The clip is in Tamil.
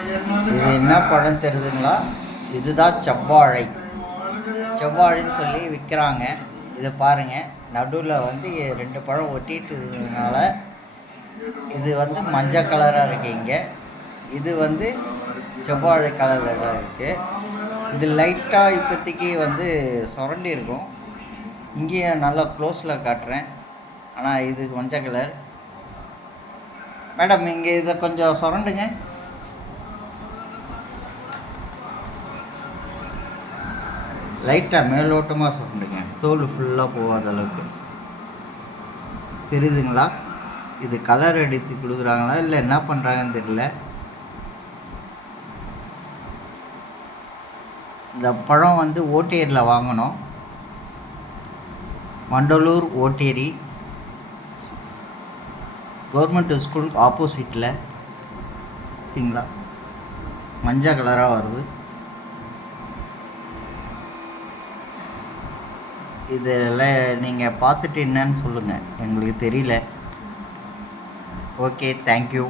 இது என்ன பழம் தெரியுதுங்களா? இதுதான் செவ்வாழை. செவ்வாழைன்னு சொல்லி விற்கிறாங்க. இதை பாருங்கள், நடுவில் வந்து 2 பழம் ஒட்டிட்டுனால இது வந்து மஞ்சள் கலராக இருக்குது. இங்கே இது வந்து செவ்வாழை கலரில் இருக்குது. இது லைட்டாக இப்போதைக்கு வந்து சுரண்டி இருக்கும். இங்கேயும் நல்லா க்ளோஸில் காட்டுறேன். ஆனால் இது மஞ்சள் கலர். மேடம், இங்கே இதை கொஞ்சம் சுரண்டுங்க. லைட்டாக மேலோட்டமாக சுரண்டுங்க, தோல் ஃபுல்லாக போகாத அளவுக்கு. தெரியுதுங்களா? இது கலர் அடித்து கொடுக்குறாங்களா இல்லை என்ன பண்ணுறாங்கன்னு தெரியல. இந்த பழம் வந்து ஓட்டேரியில் வாங்கினோம். வண்டலூர் ஓட்டேரி கவர்மெண்ட் ஸ்கூல் ஆப்போசிட்டில். சரிங்களா? மஞ்சள் கலராக வருது. இதில் நீங்கள் பார்த்துட்டு என்னன்னு சொல்லுங்கள், எங்களுக்கு தெரியல. Okay, thank you.